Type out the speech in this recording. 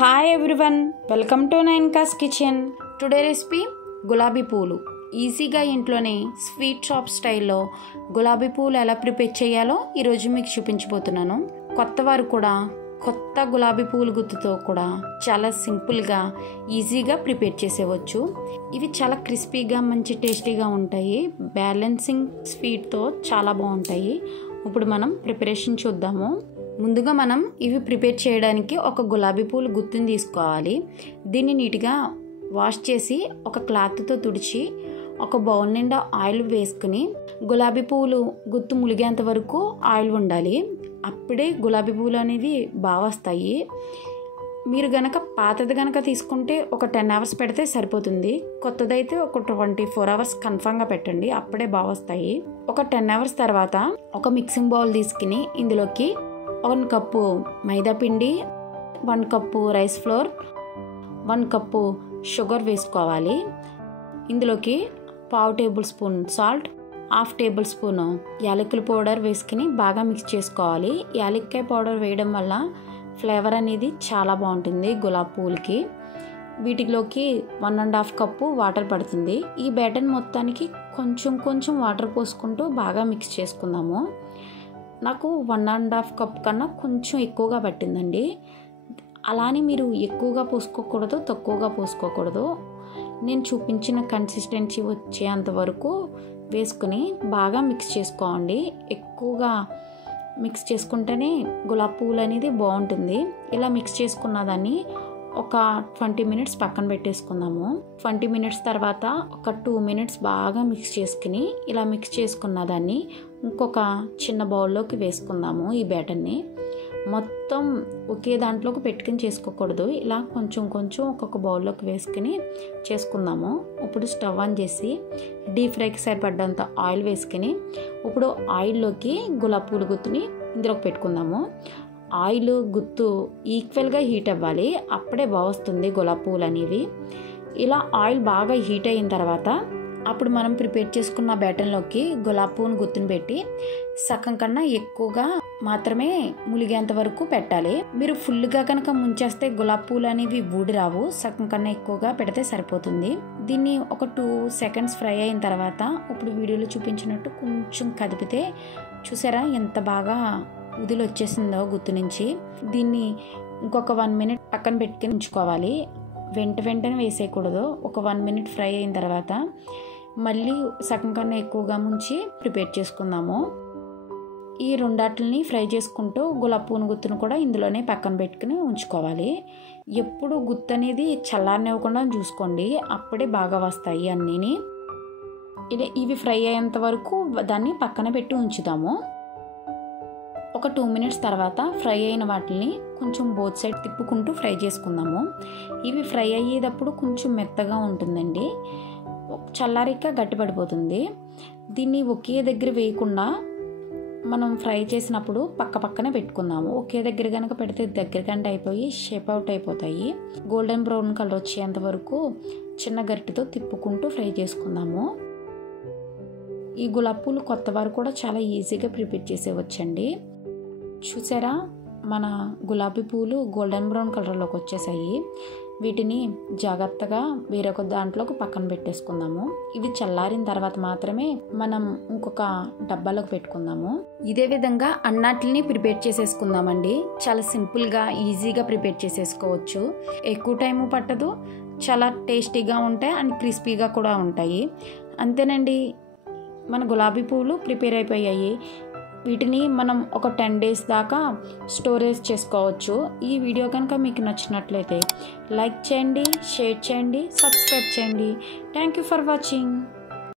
Hi everyone, welcome to నైన్కాస్ kitchen. Today recipe గులాబీ పూలు. ఈజీగా ఇంట్లోనే స్వీట్ షాప్ స్టైల్లో గులాబీ పూలు ఎలా ప్రిపేర్ చేయాలో ఈరోజు మీకు చూపించబోతున్నాను. కొత్త వారు కూడా కొత్త గులాబీ పూలు గుత్తుతో కూడా చాలా సింపుల్గా ఈజీగా ప్రిపేర్ చేసేవచ్చు. ఇవి చాలా క్రిస్పీగా మంచి టేస్టీగా ఉంటాయి. బ్యాలెన్సింగ్ స్వీట్తో చాలా బాగుంటాయి. ఇప్పుడు మనం ప్రిపరేషన్ చూద్దాము. ముందుగా మనం ఇవి ప్రిపేర్ చేయడానికి ఒక గులాబీ పూలు గుత్తుని తీసుకోవాలి. దీన్ని నీట్గా వాష్ చేసి ఒక క్లాత్తో తుడిచి ఒక బౌల్ నిండా ఆయిల్ వేసుకుని గులాబీ పూలు గుత్తు ములిగేంత వరకు ఆయిల్ ఉండాలి. అప్పుడే గులాబీ పూలు అనేవి బాగా వస్తాయి. మీరు గనక పాతది గనక తీసుకుంటే ఒక 10 hours పెడితే సరిపోతుంది. కొత్తదైతే ఒక 24 hours కన్ఫామ్గా పెట్టండి, అప్పుడే బాగా వస్తాయి. ఒక 10 hours తర్వాత ఒక మిక్సింగ్ బౌల్ తీసుకుని ఇందులోకి 1 కప్పు మైదా పిండి, 1 cup rice flour, 1 cup sugar వేసుకోవాలి. ఇందులోకి 1/2 table spoon salt, 1/2 table spoon యాలకుల పౌడర్ వేసుకుని బాగా మిక్స్ చేసుకోవాలి. యాలక్కాయ పౌడర్ వేయడం వల్ల ఫ్లేవర్ అనేది చాలా బాగుంటుంది గులాబీ పూలకి. వీటిలోకి 1.5 కప్పు వాటర్ పడుతుంది. ఈ బ్యాటర్ మొత్తానికి కొంచెం వాటర్ పోసుకుంటూ బాగా మిక్స్ చేసుకుందాము. నాకు 1.5 కప్ కన్నా కొంచెం ఎక్కువగా పట్టిందండి. అలానే మీరు ఎక్కువగా పోసుకోకూడదు, తక్కువగా పోసుకోకూడదు. నేను చూపించిన కన్సిస్టెన్సీ వచ్చేంత వరకు వేసుకుని బాగా మిక్స్ చేసుకోండి. ఎక్కువగా మిక్స్ చేసుకుంటేనే గులాబీ పూలు అనేది బాగుంటుంది. ఇలా మిక్స్ చేసుకున్న దాన్ని ఒక 20 minutes పక్కన పెట్టేసుకుందాము. 20 minutes తర్వాత ఒక 2 minutes బాగా మిక్స్ చేసుకుని ఇలా మిక్స్ చేసుకున్న దాన్ని ఇంకొక చిన్న బౌల్లోకి వేసుకుందాము. ఈ బ్యాటర్ని మొత్తం ఒకే దాంట్లోకి పెట్టుకుని చేసుకోకూడదు. ఇలా కొంచెం ఒక్కొక్క బౌల్లోకి వేసుకుని చేసుకుందాము. ఇప్పుడు స్టవ్ ఆన్ చేసి డీప్ ఫ్రైకి సరిపడ్డంత ఆయిల్ వేసుకుని ఇప్పుడు ఆయిల్లోకి గులాబీ పూలు గుత్తుని ఇందులోకి పెట్టుకుందాము. ఆయిల్ గుత్తు ఈక్వల్గా హీట్ అవ్వాలి, అప్పుడే బాగుస్తుంది గులాబీ పూలు అనేవి. ఇలా ఆయిల్ బాగా హీట్ అయిన తర్వాత అప్పుడు మనం ప్రిపేర్ చేసుకున్న బ్యాటర్లోకి గులాబీ పూలు గుత్తుని పెట్టి సగం కన్నా ఎక్కువగా మాత్రమే ములిగేంత వరకు పెట్టాలి. మీరు ఫుల్గా కనుక ముంచేస్తే గులాబీ పూలు అనేవి ఊడి రావు. సగం కన్నా ఎక్కువగా పెడితే సరిపోతుంది. దీన్ని ఒక 2 seconds ఫ్రై అయిన తర్వాత ఇప్పుడు వీడియోలో చూపించినట్టు కొంచెం కదిపితే చూసారా ఎంత బాగా ఉదిలి వచ్చేసిందో గుత్తు నుంచి. దీన్ని ఇంకొక 1 minute పక్కన పెట్టుకుని ఉంచుకోవాలి. వెంటనే వేసేయకూడదు. ఒక 1 minute ఫ్రై అయిన తర్వాత మళ్ళీ సగం కన్నా ఎక్కువగా ముంచి ప్రిపేర్ చేసుకుందాము. ఈ రెండాటిని ఫ్రై చేసుకుంటూ గులాబీ పూలు గుత్తును కూడా ఇందులోనే పక్కన పెట్టుకుని ఉంచుకోవాలి. ఎప్పుడు గుత్తు అనేది చల్లారనివ్వకుండా చూసుకోండి, అప్పుడే బాగా వస్తాయి అన్నీని. ఇవి ఫ్రై అయ్యేంత వరకు దాన్ని పక్కన పెట్టి ఉంచుదాము. ఒక 2 minutes తర్వాత ఫ్రై అయిన వాటిని కొంచెం బోత్ సైడ్ తిప్పుకుంటూ ఫ్రై చేసుకుందాము. ఇవి ఫ్రై అయ్యేటప్పుడు కొంచెం మెత్తగా ఉంటుందండి, చల్లారిక గట్టిపడిపోతుంది. దీన్ని ఒకే దగ్గర వేయకుండా మనం ఫ్రై చేసినప్పుడు పక్కనే పెట్టుకుందాము. ఒకే దగ్గర కనుక పెడితే దగ్గరకంటే అయిపోయి షేప్ అవుట్ అయిపోతాయి. గోల్డెన్ బ్రౌన్ కలర్ వచ్చేంత వరకు చిన్న గరిటెతో తిప్పుకుంటూ ఫ్రై చేసుకుందాము. ఈ గులాబీ పూలు కొత్త వారు కూడా చాలా ఈజీగా ప్రిపేర్ చేసేవచ్చండి. చూసారా, మన గులాబీ పూలు గోల్డెన్ బ్రౌన్ కలర్లోకి వచ్చేసాయి. వీటిని జాగ్రత్తగా వేరొక దాంట్లోకి పక్కన పెట్టేసుకుందాము. ఇవి చల్లారిన తర్వాత మాత్రమే మనం ఇంకొక డబ్బాలోకి పెట్టుకుందాము. ఇదే విధంగా అన్నిటిని ప్రిపేర్ చేసేసుకుందామండి. చాలా సింపుల్గా ఈజీగా ప్రిపేర్ చేసేసుకోవచ్చు. ఎక్కువ టైము పట్టదు, చాలా టేస్టీగా ఉంటాయి అండ్ క్రిస్పీగా కూడా ఉంటాయి. అంతేనండి, మన గులాబీ పూలు ప్రిపేర్ అయిపోయాయి. వీటిని మనం ఒక 10 days దాకా స్టోరేజ్ చేసుకోవచ్చు. ఈ వీడియో కనుక మీకు నచ్చినట్లయితే లైక్ చేయండి, షేర్ చేయండి, సబ్స్క్రైబ్ చేయండి. Thank you for watching.